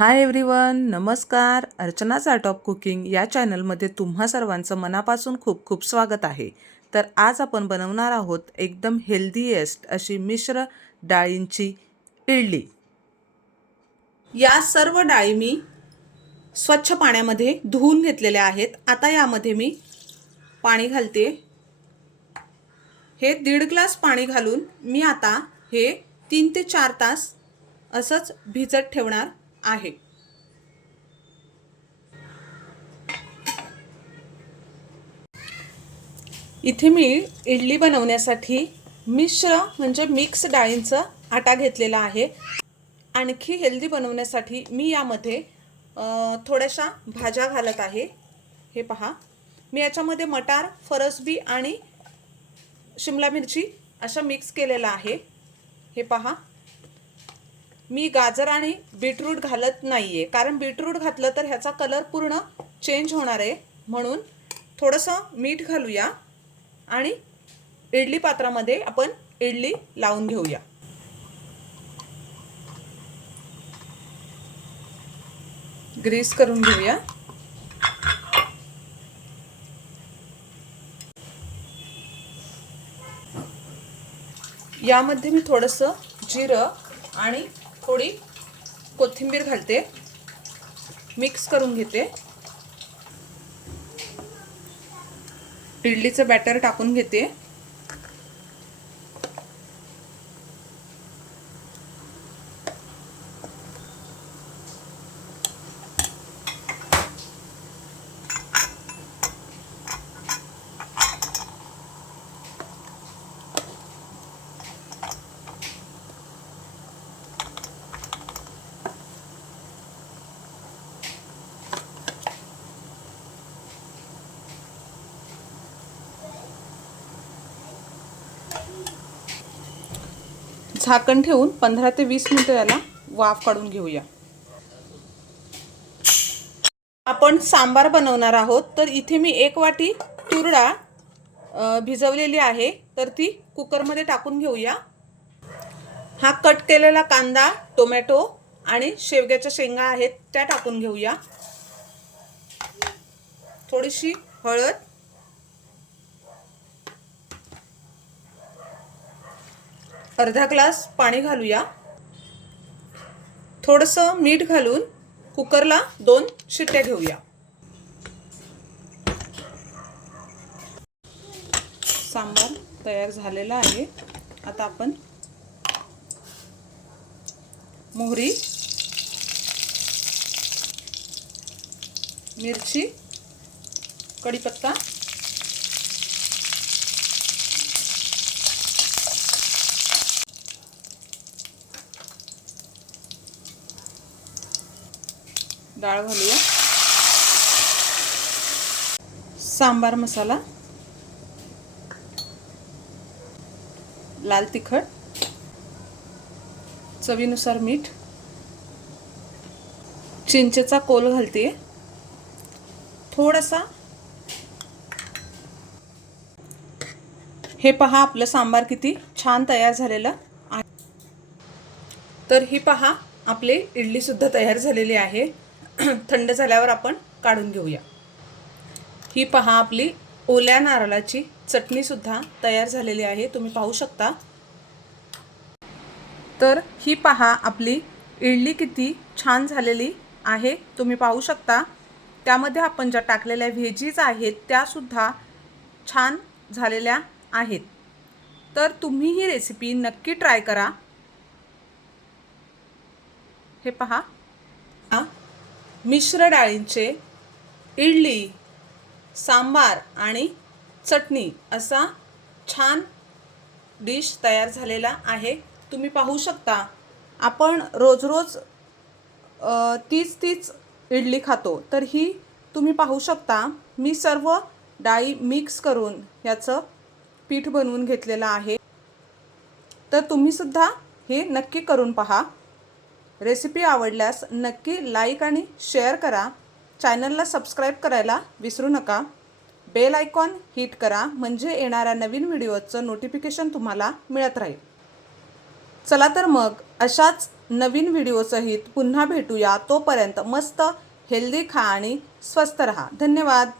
Hi everyone नमस्कार. अर्चनाच art of cooking या चॅनलमध्ये तुम्हा सर्वांचं मनापासून खूप खूप स्वागत आहे. तर आज आपण बनवणार आहोत एकदम हेल्दीएस्ट अशी मिश्र डाळींची इडली या सर्व डाळी मी स्वच्छ पाण्यामध्ये धुवून घेतलेल्या आहेत. आता यामध्ये मी पाणी घालते. हे दीड ग्लास पाणी घालून मी आता हे तीन ते चार तास असंच भिजत ठेवणार. आहे. इथे मी इडली बनवण्यासाठी मिश्र म्हणजे मिक्स डाळींचा आटा घेतलेला आहे. आणखी हेल्दी बनवण्यासाठी मी यामध्ये थोड्याशा भाज्या घालत आहे. हे पहा. मी याच्यामध्ये मटार फरसबी आणि शिमला मिरची अशा मिक्स केलेला आहे. हे पहा. मी गाजर आणि बीटरूट घालत नाही आहे कारण बीटरूट घातलं तर ह्याचा कलर पूर्ण चेंज होणार आहे. म्हणून थोडंसं मीठ घालूया आणि इडली पात्रामध्ये आपण इडली लावून घेऊया. ग्रीस करून घेऊया. यामध्ये मी थोडंसं जिरं आणि थोडी कोथिंबीर घालते. मिक्स करून घेते. इडलीचं बॅटर टाकून घेते. झाकण ठेवून पंधरा ते वीस मिनटं याला वाफ काढून घेऊया. आपण सांबार बनवणार आहोत तर इथे मी एक वाटी तुरडा भिजवलेली आहे तर ती कुकरमध्ये टाकून घेऊया. हा कट केलेला कांदा टोमॅटो आणि शेवग्याच्या शेंगा आहेत त्या टाकून घेऊया. थोडीशी हळद अर्धा ग्लास पाणी घालूया. थोडंसं मीठ घालून कुकरला दोन शिट्ट्या घेऊया. सांबार तयार झालेला आहे. आता आपण मोहरी मिरची कढीपत्ता डाळ घालूया. सांबार मसाला. लाल तिखट. चवीनुसार मीठ. चिंचेचा कोल घालते थोडासा हे पहा आपलं सांबार किती छान तयार झालेलं आहे. तर ही पहा आपली इडलीसुद्धा तयार झालेली आहे. थंड झाल्यावर आपण काढून घेऊया. ही पहा आपली ओल्या नारळाची चटणीसुद्धा तयार झालेली आहे. तुम्ही पाहू शकता. तर ही पहा आपली इडली किती छान झालेली आहे. तुम्ही पाहू शकता. त्यामध्ये आपण ज्या टाकलेल्या व्हेजीज आहेत त्यासुद्धा छान झालेल्या आहेत. तर तुम्ही ही रेसिपी नक्की ट्राय करा. हे पहा. आ, मिश्र डाळींचे इडली सांबार आणि चटणी असा छान डिश तयार झालेला आहे. तुम्ही पाहू शकता आपण रोज रोज तीच तीच इडली खातो. तर ही तुम्ही पाहू शकता मी सर्व डाळी मिक्स करून याचं पीठ बनवून घेतलेलं आहे. तर तुम्हीसुद्धा हे नक्की करून पहा. रेसिपी आवडल्यास नक्की लाईक आणि शेअर करा. चॅनलला सबस्क्राईब करायला विसरू नका. बेल आयकॉन हिट करा म्हणजे येणाऱ्या नवीन व्हिडिओचं नोटिफिकेशन तुम्हाला मिळत राहील. चला तर मग अशाच नवीन व्हिडिओसहित पुन्हा भेटूया. तोपर्यंत मस्त हेल्दी खा आणि स्वस्त रहा. धन्यवाद.